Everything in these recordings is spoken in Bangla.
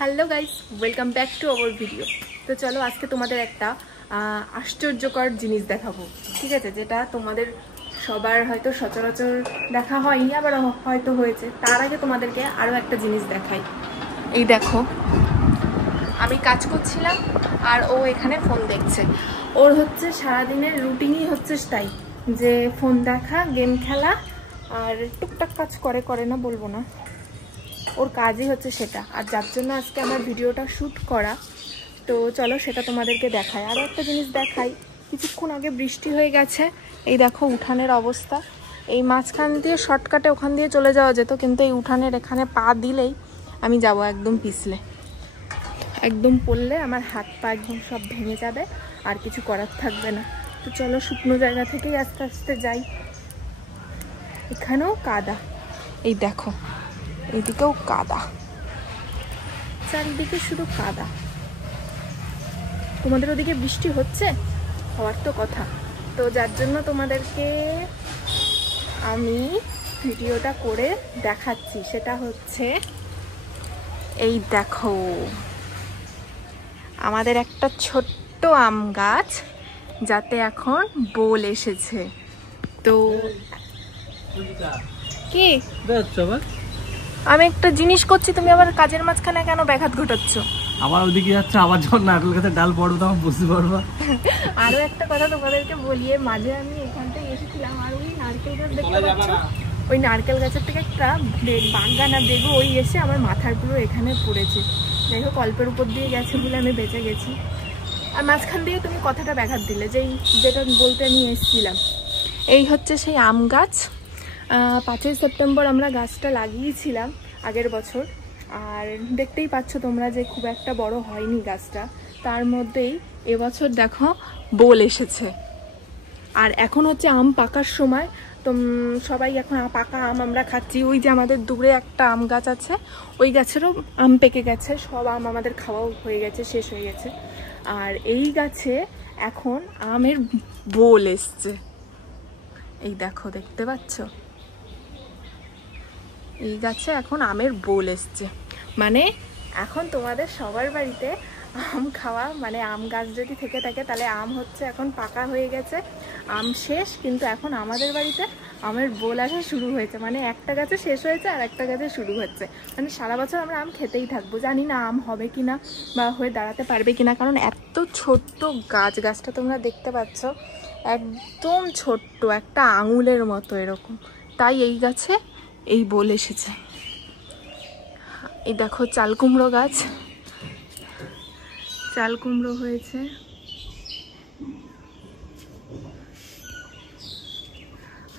Hello guys, welcome back to our video. তো চলো আজকে তোমাদের একটা আশ্চর্যকর জিনিস দেখাবো, ঠিক আছে? যেটা তোমাদের সবার হয়তো সচরাচর দেখা হয়নি, আবার হয়তো হয়েছে। তার আগে তোমাদেরকে আরও একটা জিনিস দেখাই। এই দেখো, আমি কাজ করছিলাম আর ও এখানে ফোন দেখছে। ওর হচ্ছে সারাদিনের রুটিনই হচ্ছে তাই, যে ফোন দেখা, গেম খেলা আর টুকটাক কাজ করে না বলবো না, ওর কাজই হচ্ছে সেটা। আর যার জন্য আজকে আমার ভিডিওটা শ্যুট করা। তো চলো সেটা তোমাদেরকে দেখাই। আরও একটা জিনিস দেখাই, কিছুক্ষণ আগে বৃষ্টি হয়ে গেছে। এই দেখো উঠানের অবস্থা। এই মাঝখান দিয়ে শর্টকাটে ওখান দিয়ে চলে যাওয়া যেত, কিন্তু এই উঠানের এখানে পা দিলেই আমি যাব একদম পিছলে, একদম পড়লে আমার হাত পা একদম সব ভেঙে যাবে, আর কিছু করার থাকবে না। তো চলো শুকনো জায়গা থেকেই আস্তে আস্তে যাই। এখানেও কাদা, এই দেখো এদিকেও কাদা, চারিদিকে শুধু কাদা। তোমাদের ওদিকে বৃষ্টি হচ্ছে? হওয়ার তো কথা। তো যার জন্য তোমাদেরকে আমি ভিডিওটা করে দেখাচ্ছি। সেটা হচ্ছে এই দেখো, আমাদের একটা ছোট্ট আম গাছ, যাতে এখন বোল এসেছে। তো কি আমি একটা জিনিস করছি, তুমি আবার কাজের মাঝখানে কেন ব্যাঘাত ঘটাচ্ছ? আবার ওদিকে যাচ্ছে, আবার যখন নারকেল গাছের ডাল পড়বে তখন বুঝতে পারবা। আরো একটা কথা তোমাদেরকে বলিয়ে, মাঝে আমি এখান থেকে এসেছিলাম আর ওই নারকেল গাছ দেখতে পাচ্ছ, ওই নারকেল গাছের থেকে একটা বাঙ্গা না বেগু ওই এসে আমার মাথার পুরো এখানে পড়েছে। যাই হোক, অল্পের উপর দিয়ে গেছে বলে আমি বেঁচে গেছি। আর মাঝখান দিয়ে তুমি কথাটা ব্যাঘাত দিলে, যেটা বলতে নিয়ে এসেছিলাম। এই হচ্ছে সেই আম গাছ। 5ই সেপ্টেম্বর আমরা গাছটা লাগিয়েছিলাম আগের বছর। আর দেখতেই পাচ্ছ তোমরা যে খুব একটা বড় হয়নি গাছটা। তার মধ্যেই এবছর দেখো বোল এসেছে। আর এখন হচ্ছে আম পাকার সময়। তো সবাই এখন পাকা আম আমরা খাচ্ছি। ওই যে আমাদের দূরে একটা আম গাছ আছে, ওই গাছেরও আম পেকে গেছে, সব আম আমাদের খাওয়াও হয়ে গেছে, শেষ হয়ে গেছে। আর এই গাছে এখন আমের বোল এসছে। এই দেখো, দেখতে পাচ্ছ? এই গাছে এখন আমের বোল এসছে। মানে এখন তোমাদের সবার বাড়িতে আম খাওয়া, মানে আম গাছ যদি থেকে থাকে তাহলে আম হচ্ছে এখন পাকা হয়ে গেছে, আম শেষ। কিন্তু এখন আমাদের বাড়িতে আমের বোল আসা শুরু হয়েছে। মানে একটা গাছে শেষ হয়েছে আর একটা গাছে শুরু হচ্ছে। মানে সারা বছর আমরা আম খেতেই থাকবো। জানি না আম হবে কিনা বা হয়ে দাঁড়াতে পারবে কিনা, কারণ এত ছোট্ট গাছটা তোমরা দেখতে পাচ্ছ, একদম ছোট্ট, একটা আঙুলের মতো এরকম। তাই এই গাছে এই বোল এসেছে। এই দেখো চাল কুমড়ো গাছ, চাল কুমড়ো হয়েছে।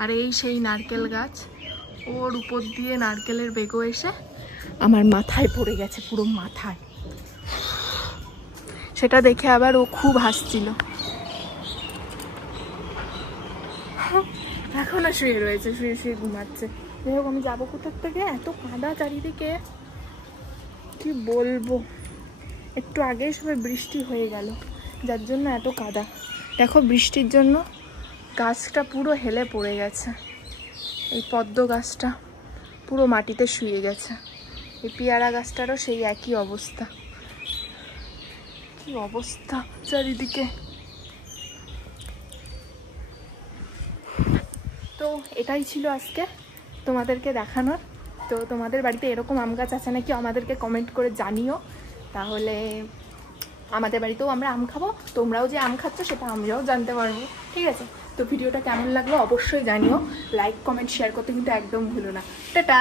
আর এই সেই নারকেল গাছ, ওর উপর দিয়ে নারকেলের বেগো এসে আমার মাথায় পড়ে গেছে, পুরো মাথায়। সেটা দেখে আবার ও খুব হাসছিল। এখনো শুয়ে রয়েছে, শুয়ে শুয়ে ঘুমাচ্ছে। যাই হোক, আমি যাবো কোথার থেকে? এত কাদা চারিদিকে, কি বলবো। একটু আগেই সবাই বৃষ্টি হয়ে গেল, যার জন্য এত কাদা। দেখো বৃষ্টির জন্য গাছটা পুরো হেলে পড়ে গেছে। এই পদ্ম গাছটা পুরো মাটিতে শুয়ে গেছে। এই পেয়ারা গাছটারও সেই একই অবস্থা। কি অবস্থা চারিদিকে। তো এটাই ছিল আজকে তোমাদেরকে দেখানোর। তো তোমাদের বাড়িতে এরকম আম গাছ আছে নাকি আমাদেরকে কমেন্ট করে জানিও, তাহলে আমাদের বাড়িতেও আমরা আম খাবো, তোমরাও যে আম খাচ্ছ সেটা আমরাও জানতে পারবো, ঠিক আছে? তো ভিডিওটা কেমন লাগলো অবশ্যই জানিও। লাইক কমেন্ট শেয়ার করতে কিন্তু একদম ভুলো না। টাটা।